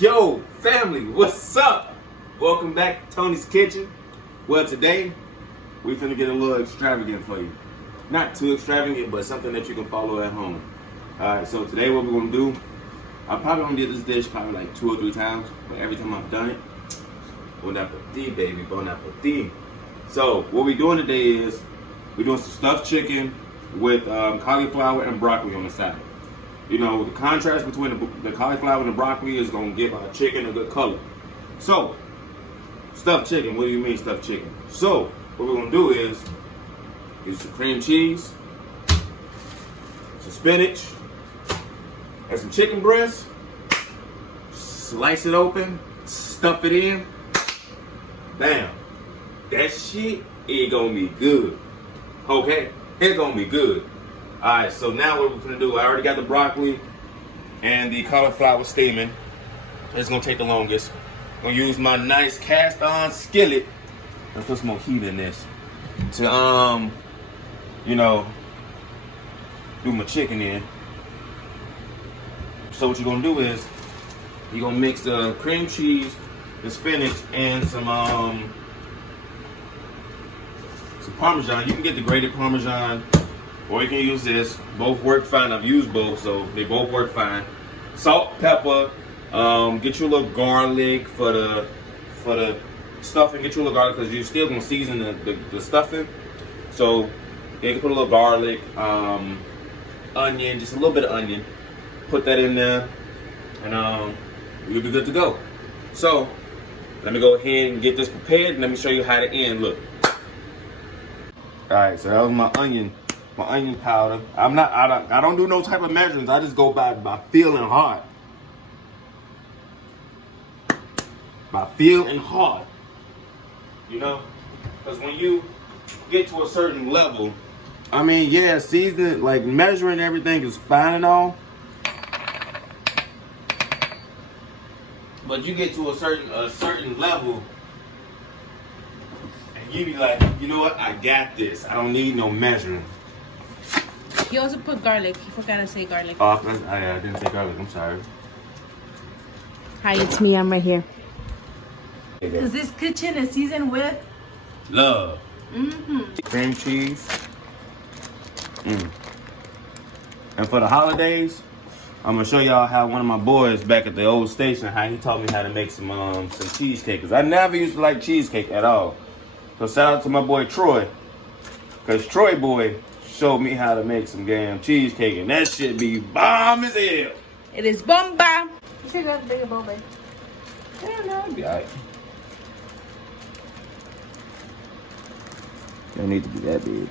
Yo, family, what's up? Welcome back to Tonie's Kitchen. Well, today, we're finna get a little extravagant for you. Not too extravagant, but something that you can follow at home. Alright, so today what we're gonna do, I'm probably gonna get this dish probably like 2 or 3 times, but every time I've done it, bon appetit, baby, bon appetit. So, what we're doing today is, we're doing some stuffed chicken with cauliflower and broccoli on the side. You know, the contrast between the cauliflower and the broccoli is going to give our chicken a good color. So, stuffed chicken, what do you mean stuffed chicken? So, what we're going to do is, use some cream cheese, some spinach, and some chicken breast, slice it open, stuff it in, bam. That shit is going to be good. Okay? It's going to be good. Alright, so now what we're going to do, I already got the broccoli and the cauliflower steaming. It's going to take the longest. I'm going to use my nice cast iron skillet. Let's put some more heat in this. To, you know, do my chicken in. So what you're going to do is, you're going to mix the cream cheese, the spinach, and some Parmesan. You can get the grated Parmesan, or you can use this. Both work fine. I've used both, so they both work fine. Salt, pepper. Get you a little garlic for the stuffing. Get you a little garlic because you're still gonna season the stuffing. So you can put a little garlic, onion, just a little bit of onion. Put that in there, and you'll be good to go. So let me go ahead and get this prepared, and let me show you how the end look. All right, so that was my onion powder. I don't do no type of measurements. I just go by feel and heart. By feel and heart. You know? Because when you get to a certain level, I mean, yeah, seasoning, like measuring everything is fine and all. But you get to a certain level, and you be like, you know what? I got this. I don't need no measuring. He also put garlic. He forgot to say garlic. Oh, I didn't say garlic. I'm sorry. Hi, it's me. I'm right here. Because this kitchen is seasoned with love. Cream cheese. And for the holidays, I'm gonna show y'all how one of my boys back at the old station, how he taught me how to make some cheesecake. Cause I never used to like cheesecake at all. So shout out to my boy Troy, cause Troy boy showed me how to make some damn cheesecake, and that shit be bomb as hell. It is bomba. You should have a bigger bowl, babe. Yeah, no, it'll be alright. Don't need to be that big.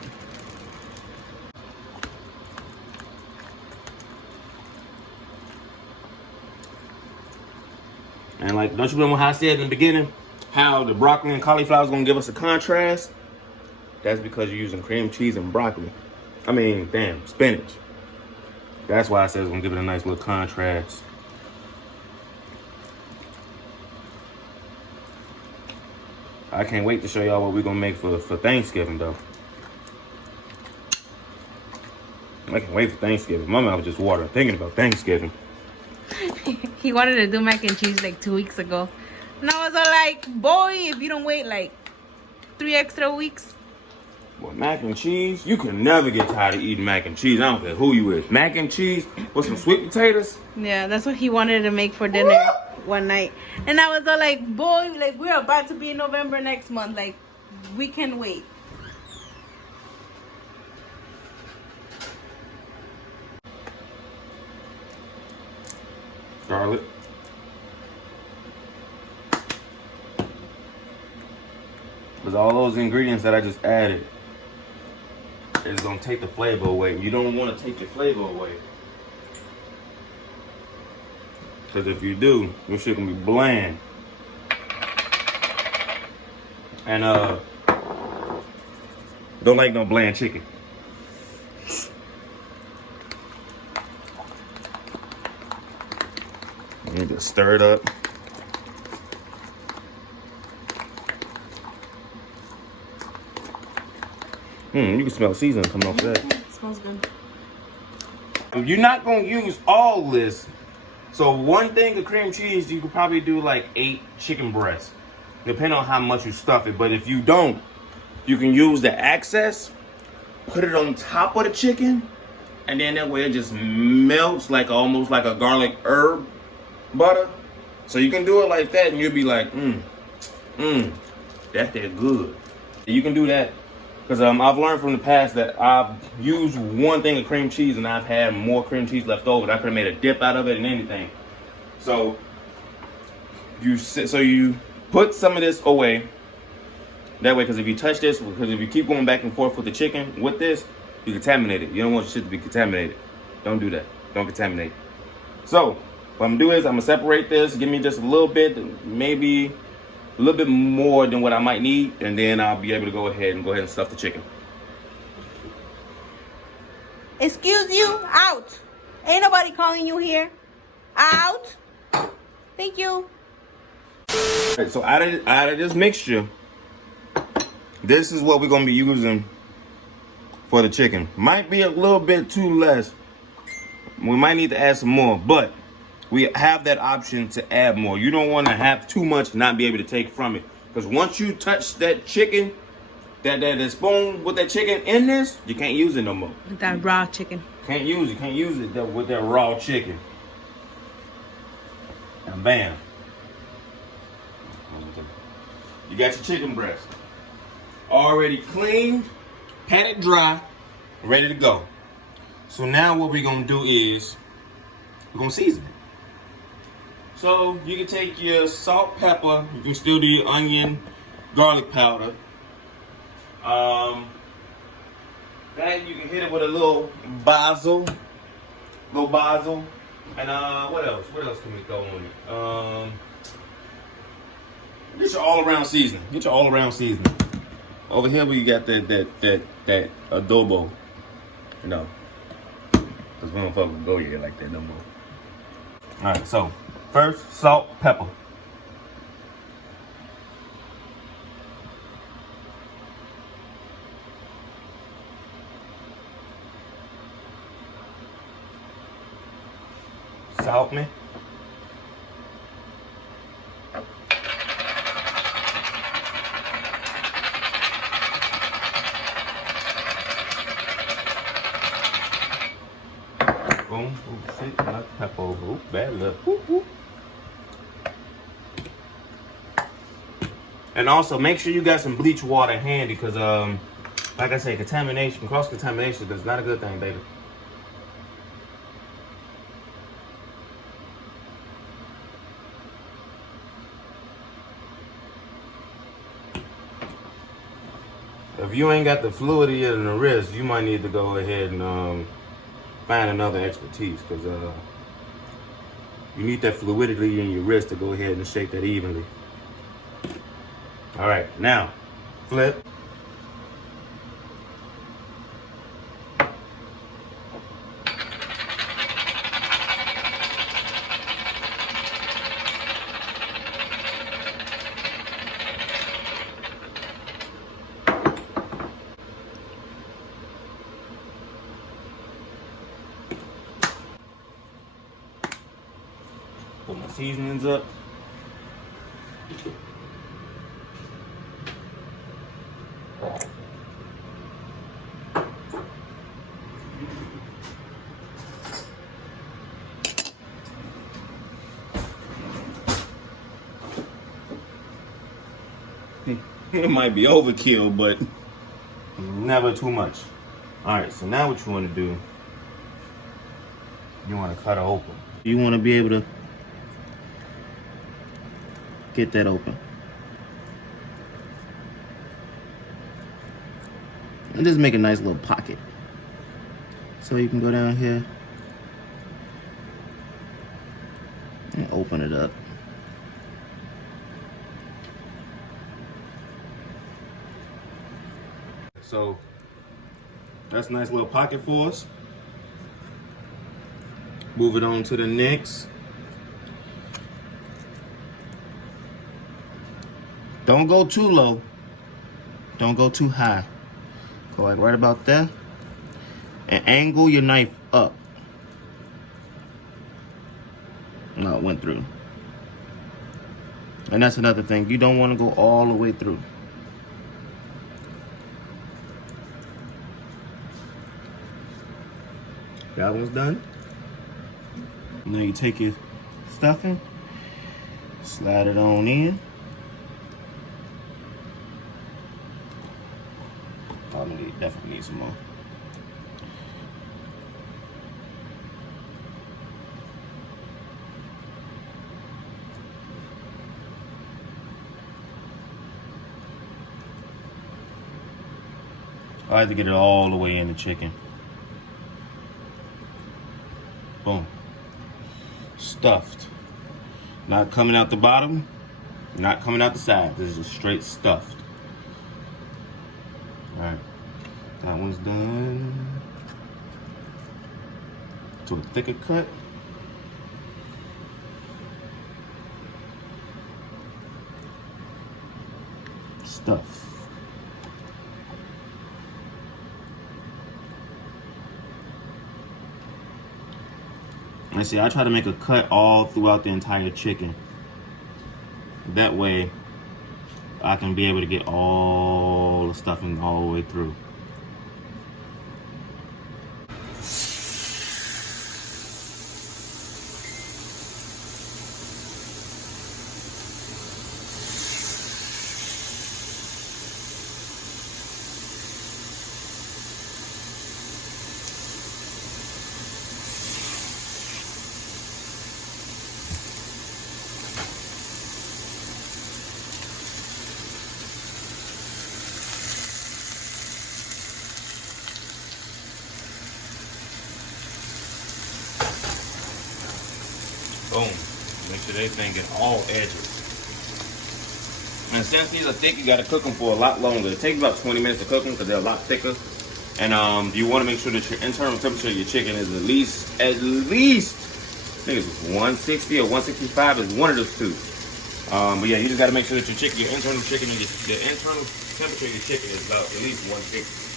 And like, don't you remember how I said in the beginning, how the broccoli and cauliflower is gonna give us a contrast? That's because you're using cream cheese and broccoli. I mean, damn, spinach. That's why I said it's gonna give it a nice little contrast. I can't wait to show y'all what we're gonna make for Thanksgiving though. I can't wait for Thanksgiving. My mouth just watering thinking about Thanksgiving. He wanted to do mac and cheese like 2 weeks ago. And I was all like, boy, if you don't wait like 3 extra weeks. Well, mac and cheese, you can never get tired of eating mac and cheese. I don't care who you is. Mac and cheese with some sweet potatoes. Yeah, that's what he wanted to make for dinner one night. And I was all like, boy, like we're about to be in November next month. Like, we can wait. Garlic. Because all those ingredients that I just added is going to take the flavor away. You don't want to take your flavor away. Because if you do, your shit going to be bland. And don't like no bland chicken. You just stir it up. You can smell seasoning coming off of that. It smells good. You're not gonna use all this So one thing of cream cheese, you could probably do like 8 chicken breasts, depending on how much you stuff it. But if you don't, you can use the excess, put it on top of the chicken, and then that way it just melts like almost like a garlic herb butter. So you can do it like that, and you'll be like, that's that good. You can do that because I've learned from the past that I've used one thing of cream cheese and I've had more cream cheese left over. I could have made a dip out of it and anything. So you put some of this away. That way, because if you touch this, because if you keep going back and forth with the chicken with this, you contaminate it. You don't want your shit to be contaminated. Don't do that. Don't contaminate. So what I'm gonna do is I'm gonna separate this. Give me just a little bit, maybe a little bit more than what I might need, and then I'll be able to go ahead and stuff the chicken. Excuse you, out. Ain't nobody calling you here. Out. Thank you. Right, so out of this mixture, this is what we're gonna be using for the chicken. Might be a little bit too less. We might need to add some more, but we have that option to add more. You don't want to have too much and not be able to take from it. Because once you touch that chicken, that spoon with that chicken in this, you can't use it no more. With that raw chicken. Can't use it with that raw chicken. And bam. You got your chicken breast. Already cleaned, patted dry, ready to go. So now what we're gonna do is we're gonna season it. So you can take your salt, pepper, you can still do your onion, garlic powder. That you can hit it with a little basil. And what else? What else can we throw on it? Get your all-around seasoning. Over here we got that adobo. You know, cause we don't fucking go here like that no more. All right, so first salt, pepper. Salt me. Boom, ooh, shit, not pepper over. Ooh, bad luck. Ooh. And also make sure you got some bleach water handy because like I say, cross contamination is not a good thing, baby. If you ain't got the fluidity in the wrist, you might need to go ahead and find another expertise because you need that fluidity in your wrist to go ahead and shake that evenly. All right, now flip. Put my seasonings up. It might be overkill, but never too much. All right, so now what you want to do, you want to cut it open. You want to be able to get that open. And just make a nice little pocket. So you can go down here and open it up. So that's a nice little pocket for us. Move it on to the next. Don't go too low. Don't go too high. Go like right about there. And angle your knife up. through. And that's another thing. You don't want to go all the way through. That one's done. Now you take your stuffing, slide it on in. Oh, definitely need some more. I have to get it all the way in the chicken. Boom. Stuffed. Not coming out the bottom, not coming out the side. This is just straight stuffed. Alright. That one's done. To a thicker cut. Stuff. And see, I try to make a cut all throughout the entire chicken. That way, I can be able to get all the stuffing all the way through. Boom. Make sure everything get all edges. And since these are thick, you gotta cook them for a lot longer. It takes about 20 minutes to cook them because they're a lot thicker. And you want to make sure that your internal temperature of your chicken is at least, I think it's 160 or 165 is one of those two. But yeah, you just gotta make sure that your internal chicken, and the internal temperature of your chicken is about at least 160.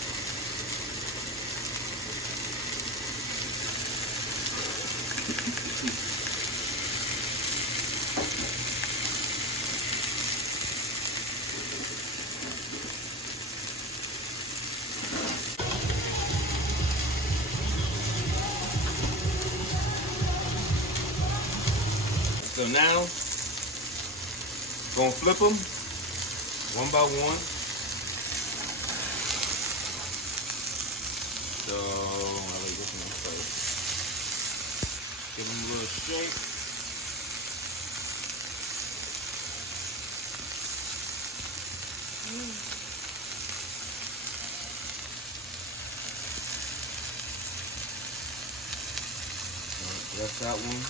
So now, gonna flip them one by one. So, I'll leave this one first. Give them a little shake. That's that one.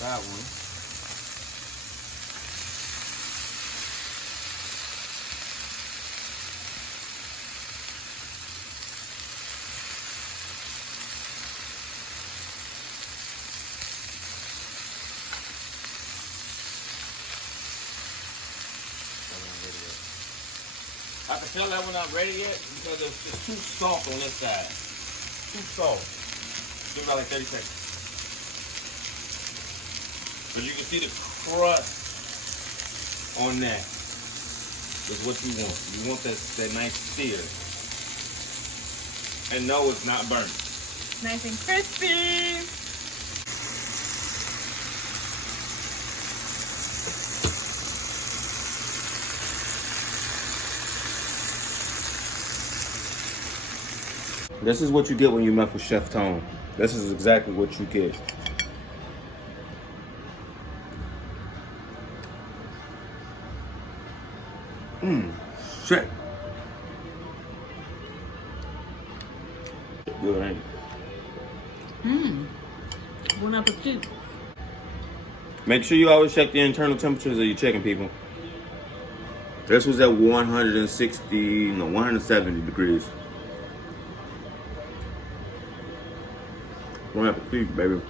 That one. I can tell that one not ready yet because it's just too soft on this side. Too soft. Give it about like 30 seconds. But you can see the crust on that is what you want. You want that nice sear. And no, it's not burnt. Nice and crispy. This is what you get when you mess with Chef Tone. This is exactly what you get. Shit. Good, ain't it? Bon appetit. Make sure you always check the internal temperatures of your chicken, people. This was at 170 degrees. Bon appetit, baby.